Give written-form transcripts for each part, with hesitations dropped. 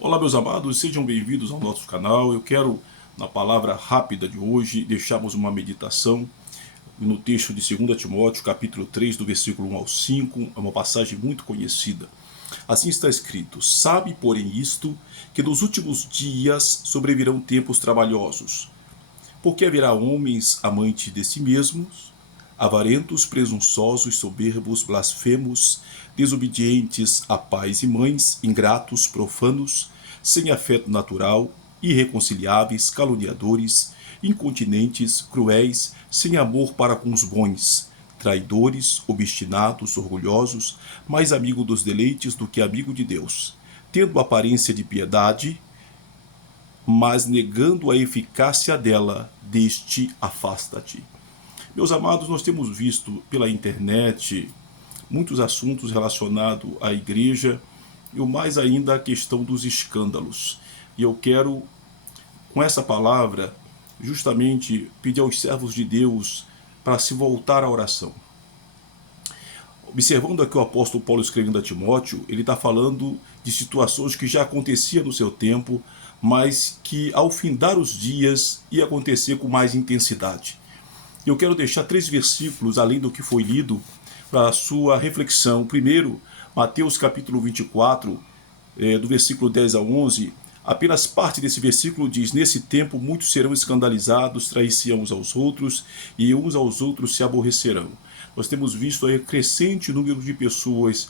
Olá, meus amados, sejam bem-vindos ao nosso canal. Eu quero, na palavra rápida de hoje, deixarmos uma meditação no texto de 2 Timóteo, capítulo 3, do versículo 1 ao 5, é uma passagem muito conhecida. Assim está escrito: Sabe, porém, isto, que nos últimos dias sobrevirão tempos trabalhosos, porque haverá homens amantes de si mesmos, avarentos, presunçosos, soberbos, blasfemos, desobedientes a pais e mães, ingratos, profanos, sem afeto natural, irreconciliáveis, caluniadores, incontinentes, cruéis, sem amor para com os bons, traidores, obstinados, orgulhosos, mais amigo dos deleites do que amigo de Deus, tendo aparência de piedade, mas negando a eficácia dela, deste afasta-te. Meus amados, nós temos visto pela internet muitos assuntos relacionados à igreja e o mais ainda a questão dos escândalos. E eu quero, com essa palavra, justamente pedir aos servos de Deus para se voltar à oração. Observando aqui o apóstolo Paulo escrevendo a Timóteo, ele está falando de situações que já aconteciam no seu tempo, mas que ao findar os dias ia acontecer com mais intensidade. Eu quero deixar 3 versículos, além do que foi lido, para a sua reflexão. O primeiro, Mateus capítulo 24, do versículo 10 a 11, apenas parte desse versículo diz: Nesse tempo muitos serão escandalizados, trair-se uns aos outros, e uns aos outros se aborrecerão. Nós temos visto aí crescente número de pessoas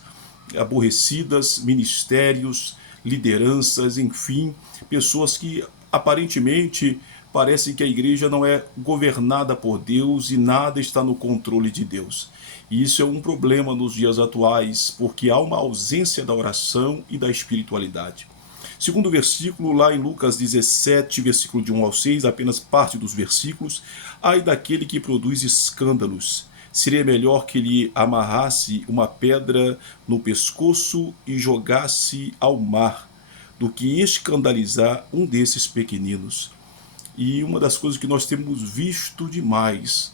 aborrecidas, ministérios, lideranças, enfim, pessoas que aparentemente parece que a igreja não é governada por Deus e nada está no controle de Deus. E isso é um problema nos dias atuais, porque há uma ausência da oração e da espiritualidade. Segundo versículo, lá em Lucas 17, versículo de 1 ao 6, apenas parte dos versículos: Ai daquele que produz escândalos, seria melhor que lhe amarrasse uma pedra no pescoço e jogasse ao mar, do que escandalizar um desses pequeninos. E uma das coisas que nós temos visto demais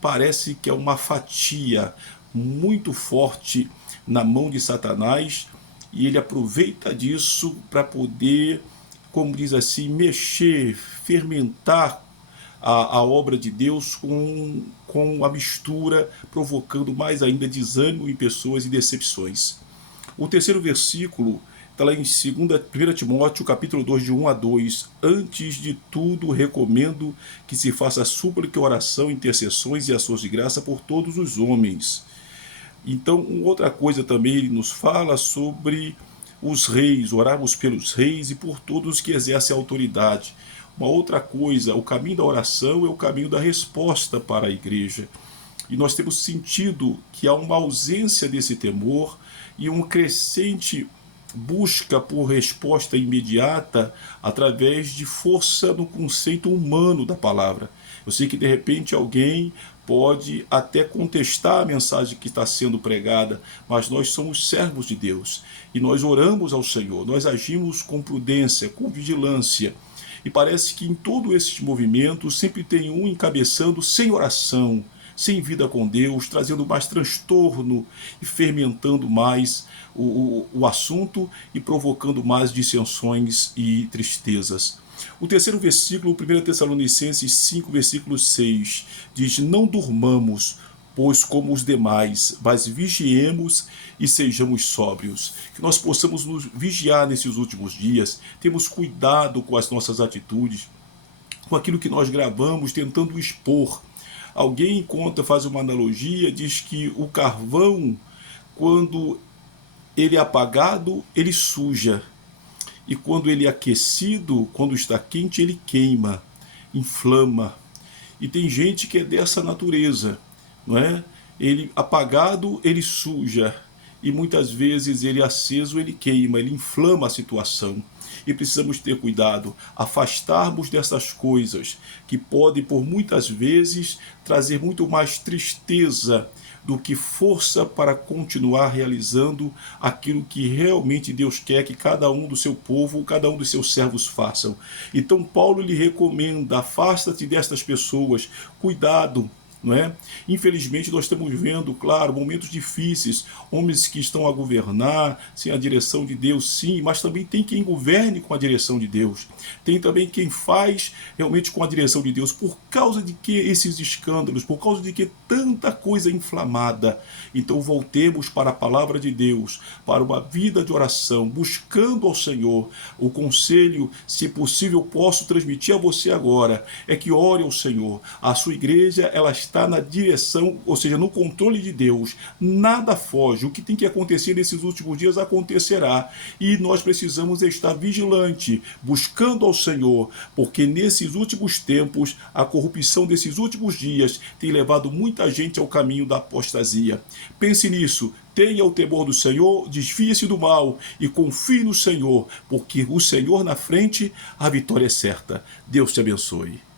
parece que é uma fatia muito forte na mão de Satanás, e ele aproveita disso para poder, como diz assim, mexer, fermentar a obra de Deus com a mistura, provocando mais ainda desânimo em pessoas e decepções. O terceiro versículo está lá em 1 Timóteo, capítulo 2, de 1 a 2. Antes de tudo, recomendo que se faça súplica, oração, intercessões e ações de graça por todos os homens. Então, outra coisa também, ele nos fala sobre os reis, orarmos pelos reis e por todos que exercem autoridade. Uma outra coisa, o caminho da oração é o caminho da resposta para a igreja. E nós temos sentido que há uma ausência desse temor e um crescente busca por resposta imediata através de força no conceito humano da palavra. Eu sei que de repente alguém pode até contestar a mensagem que está sendo pregada, mas nós somos servos de Deus e nós oramos ao Senhor, nós agimos com prudência, com vigilância. E parece que em todos esses movimentos sempre tem um encabeçando sem oração, sem vida com Deus, trazendo mais transtorno e fermentando mais o assunto e provocando mais dissensões e tristezas. O terceiro versículo, 1 Tessalonicenses 5, versículo 6, diz: Não durmamos, pois como os demais, mas vigiemos e sejamos sóbrios. Que nós possamos nos vigiar nesses últimos dias, temos cuidado com as nossas atitudes, com aquilo que nós gravamos, tentando expor. Alguém conta, faz uma analogia, diz que o carvão, quando ele é apagado, ele suja. E quando ele é aquecido, quando está quente, ele queima, inflama. E tem gente que é dessa natureza, não é? Ele apagado, ele suja. E muitas vezes ele aceso, ele queima, ele inflama a situação. E precisamos ter cuidado, afastarmos dessas coisas que podem, por muitas vezes, trazer muito mais tristeza do que força para continuar realizando aquilo que realmente Deus quer que cada um do seu povo, cada um dos seus servos façam. Então Paulo lhe recomenda: afasta-te destas pessoas, cuidado, não é? Infelizmente nós estamos vendo, claro, momentos difíceis, homens que estão a governar sem a direção de Deus, sim, mas também tem quem governe com a direção de Deus. Tem também quem faz realmente com a direção de Deus. Por causa de que esses escândalos? Por causa de que tanta coisa inflamada? Então voltemos para a palavra de Deus, para uma vida de oração, buscando ao Senhor. O conselho, se possível, posso transmitir a você agora, é que ore ao Senhor. A sua igreja, ela está na direção, ou seja, no controle de Deus. Nada foge. O que tem que acontecer nesses últimos dias acontecerá. E nós precisamos estar vigilante, buscando ao Senhor, porque nesses últimos tempos, a corrupção desses últimos dias tem levado muita gente ao caminho da apostasia. Pense nisso. Tenha o temor do Senhor, desvie-se do mal e confie no Senhor, porque o Senhor na frente, a vitória é certa. Deus te abençoe.